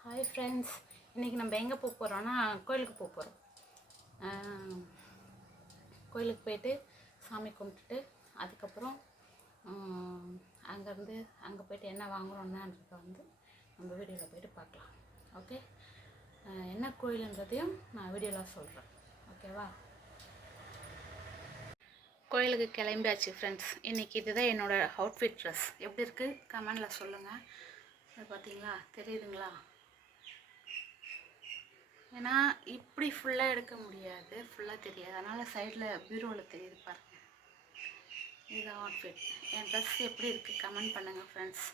Hi friends இன்றைக்கி நம்ம எங்கே போக போகிறோன்னா கோயிலுக்கு போக போகிறோம் கோயிலுக்கு போயிட்டு சாமி கும்பிட்டுட்டு அதுக்கப்புறம் அங்கேருந்து அங்கே போயிட்டு என்ன வாங்குறோம்னான்றத வந்து நம்ம வீடியோவில் போயிட்டு பார்க்கலாம். ஓகே என்ன கோயிலுன்றதையும் நான் வீடியோவில் சொல்கிறேன் ஓகேவா கோயிலுக்கு கிளம்பியாச்சு ஃப்ரெண்ட்ஸ் இன்றைக்கி இதுதான் என்னோடய அவுட்ஃபிட் ட்ரெஸ் எப்படி இருக்குது கமெண்டில் சொல்லுங்கள் அது பார்த்தீங்களா தெரியுதுங்களா? ஏன்னா இப்படி ஃபுல்லாக எடுக்க முடியாது. ஃபுல்லாக தெரியாது. அதனால் சைடில் பீரோவில் தெரியுது பாருங்கள் இது ஆட்ஃபிட் என் ட்ரெஸ் எப்படி இருக்குது கமெண்ட் பண்ணுங்கள் ஃப்ரெண்ட்ஸ்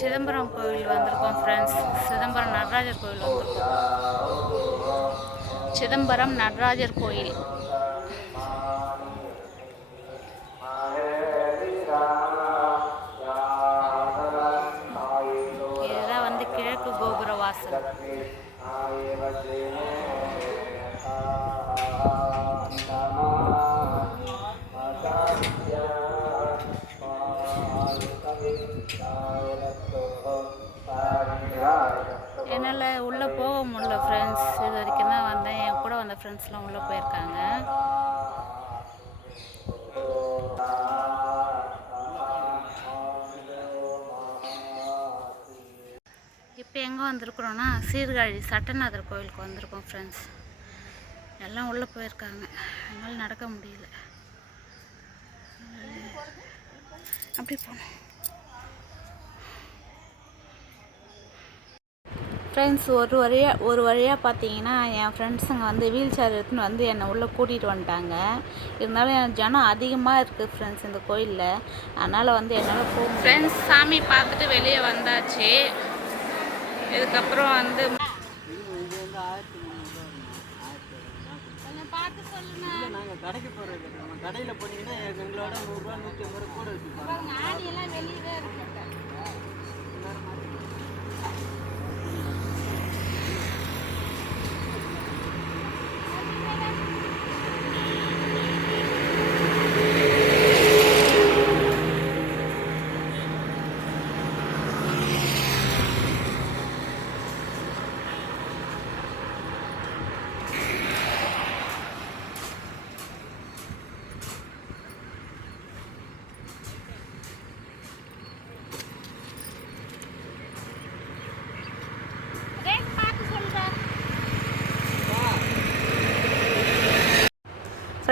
சிதம்பரம் கோவில் வந்திருக்கோம் ஃப்ரெண்ட்ஸ் சிதம்பரம் நடராஜர் கோவில் வந்திருக்கோம். சிதம்பரம் நடராஜர் கோயில். இதுதான் வந்து கிழக்கு கோபுர வாசல். என்னால் உள்ளே போக முடியல ஃப்ரெண்ட்ஸ் இது வரைக்கும் தான் வந்தேன். என் கூட வந்த ஃப்ரெண்ட்ஸ்லாம் உள்ளே போயிருக்காங்க. இப்போ எங்கே வந்திருக்குறோன்னா சீர்காழி சட்டநாதர் கோயிலுக்கு வந்திருக்கோம் ஃப்ரெண்ட்ஸ் எல்லாம் உள்ளே போயிருக்காங்க. என்னால் நடக்க முடியல. அப்படி போனோம் ஃப்ரெண்ட்ஸ் ஒரு வழியாக ஒரு வழியாக பார்த்தீங்கன்னா என் ஃப்ரெண்ட்ஸுங்க வந்து வீல் சேர் எடுத்துன்னு வந்து என்னை உள்ளே கூட்டிகிட்டு வந்துட்டாங்க. இருந்தாலும் என் ஜனம் அதிகமாக இருக்குது ஃப்ரெண்ட்ஸ் இந்த கோயிலில். அதனால் வந்து என்னால் போ ஃப்ரெண்ட்ஸ் சாமி பார்த்துட்டு வெளியே வந்தாச்சு. இதுக்கப்புறம் வந்து கடைக்கு போகிறது நம்ம கடையில் போனீங்கன்னா எங்களோட நூறுரூவா நூற்றி ஐம்பது கூட வச்சுப்பாங்க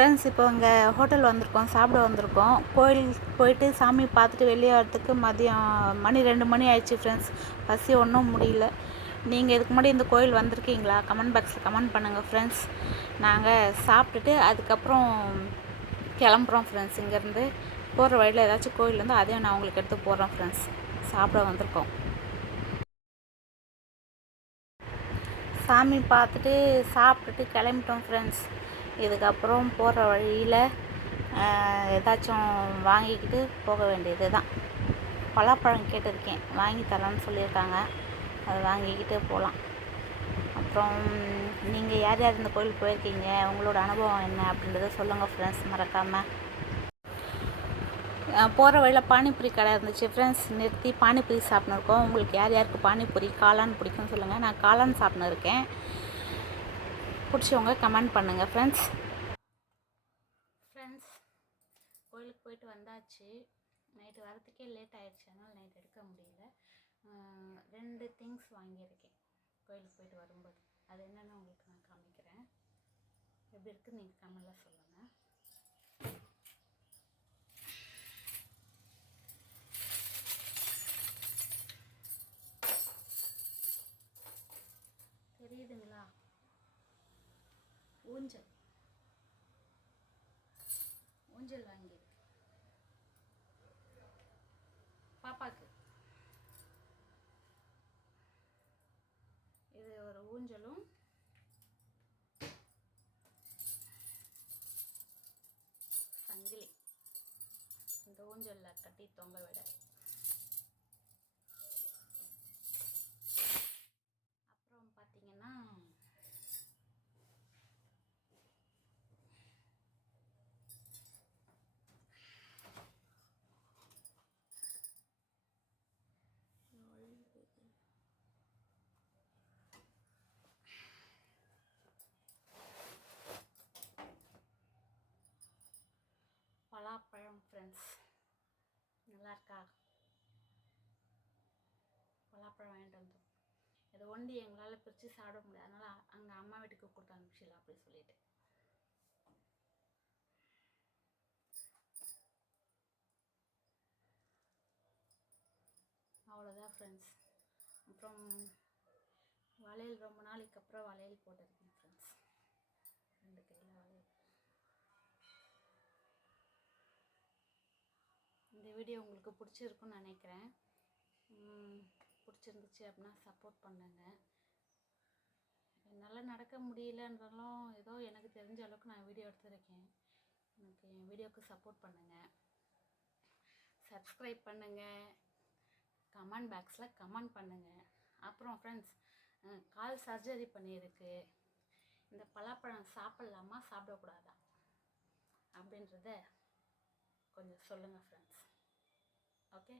ஃப்ரெண்ட்ஸ் இப்போ இங்கே ஹோட்டல் வந்திருக்கோம் சாப்பிட வந்திருக்கோம். கோயில் போயிட்டு சாமி பார்த்துட்டு வெளியே வரத்துக்கு மதியம் மணி ரெண்டு மணி ஆயிடுச்சு ஃப்ரெண்ட்ஸ். பசி ஒன்றும் முடியல. நீங்கள் இதுக்கு முன்னாடி இந்த கோயில் வந்திருக்கீங்களா? கமெண்ட் பாக்ஸில் கமெண்ட் பண்ணுங்கள் ஃப்ரெண்ட்ஸ். நாங்கள் சாப்பிட்டுட்டு அதுக்கப்புறம் கிளம்புறோம் ஃப்ரெண்ட்ஸ். இங்கேருந்து போகிற வழியில் ஏதாச்சும் கோயில் இருந்தால் அதையும் நான் உங்களுக்கு எடுத்து போடுறோம் ஃப்ரெண்ட்ஸ். சாப்பிட வந்திருக்கோம். சாமி பார்த்துட்டு சாப்பிட்டுட்டு கிளம்பிட்டோம் ஃப்ரெண்ட்ஸ். இதுக்கப்புறம் போகிற வழியில் ஏதாச்சும் வாங்கிக்கிட்டு போக வேண்டியது தான் பலாப்பழம் கேட்டிருக்கேன். வாங்கி தரேன்னு சொல்லியிருக்காங்க. அதை வாங்கிக்கிட்டு போகலாம். அப்புறம் நீங்கள் யார் யார் இந்த கோயிலுக்கு போயிருக்கீங்க? உங்களோட அனுபவம் என்ன? அப்படின்றத சொல்லுங்கள் ஃப்ரெண்ட்ஸ் மறக்காமல் போகிற வழியில் பானிபூரி கடை இருந்துச்சு. ஃப்ரெண்ட்ஸ் நிறுத்தி பானிபூரி சாப்பிட்ருக்கோம் உங்களுக்கு யார் யாருக்கு பானிபூரி காளான் பிடிக்கும்னு சொல்லுங்கள் நான் காளான் சாப்பிட்னு இருக்கேன். பிடிச்சவங்க கமெண்ட் பண்ணுங்கள் ஃப்ரெண்ட்ஸ் ஃப்ரெண்ட்ஸ் கோயிலுக்கு போயிட்டு வந்தாச்சு. நைட்டு வரத்துக்கே லேட் ஆகிடுச்சு அதனால் நைட் எடுக்க முடியல. ரெண்டு திங்ஸ் வாங்கியிருக்கேன் கோயிலுக்கு போயிட்டு வரும்போது. அது என்னென்னு உங்களுக்கு நான் காமிக்கிறேன். எப்படி இருக்குன்னு நீங்கள் கமெண்டில் சொல்லுங்கள் தெரியுதுங்களா? ஊஞ்சல். ஊஞ்சல் வாங்கி பாப்பாக்கு. இது ஒரு ஊஞ்சலும். சங்கிலி. இந்த ஊஞ்சலில் கட்டி தொங்க விட இருக்கா பலாப்பழம் வாங்கிட்டு வந்தோம் இது ஒண்டி எங்களால் பிரித்து சாப்பிட முடியாது. அதனால் அங்கே அம்மா வீட்டுக்கு கொடுத்து அனுப்பிச்சிடலாம் அப்படி சொல்லிட்டு. அவ்வளோதான் ஃப்ரெண்ட்ஸ் அப்புறம் வளையல் ரொம்ப நாளைக்கு அப்புறம் வளையல் போட்டிருக்கேன் ஃப்ரெண்ட்ஸ் ரெண்டு கையில் வளையல் இந்த வீடியோ உங்களுக்கு பிடிச்சிருக்குன்னு நினைக்கிறேன். பிடிச்சிருந்துச்சு அப்படின்னா சப்போர்ட் பண்ணுங்க. என்னால் நடக்க முடியலன்றாலும் ஏதோ எனக்கு தெரிஞ்ச அளவுக்கு நான் வீடியோ எடுத்திருக்கேன். எனக்கு என் வீடியோவுக்கு சப்போர்ட் பண்ணுங்கள் சப்ஸ்கிரைப் பண்ணுங்கள் கமெண்ட் பாக்ஸில் கமெண்ட் பண்ணுங்கள் அப்புறம் ஃப்ரெண்ட்ஸ் கால் சர்ஜரி பண்ணியிருக்கு. இந்த பலாப்பழம் சாப்பிட்லாமா சாப்பிடக்கூடாதா? அப்படின்றத கொஞ்சம் சொல்லுங்கள் ஃப்ரெண்ட்ஸ் ஓகே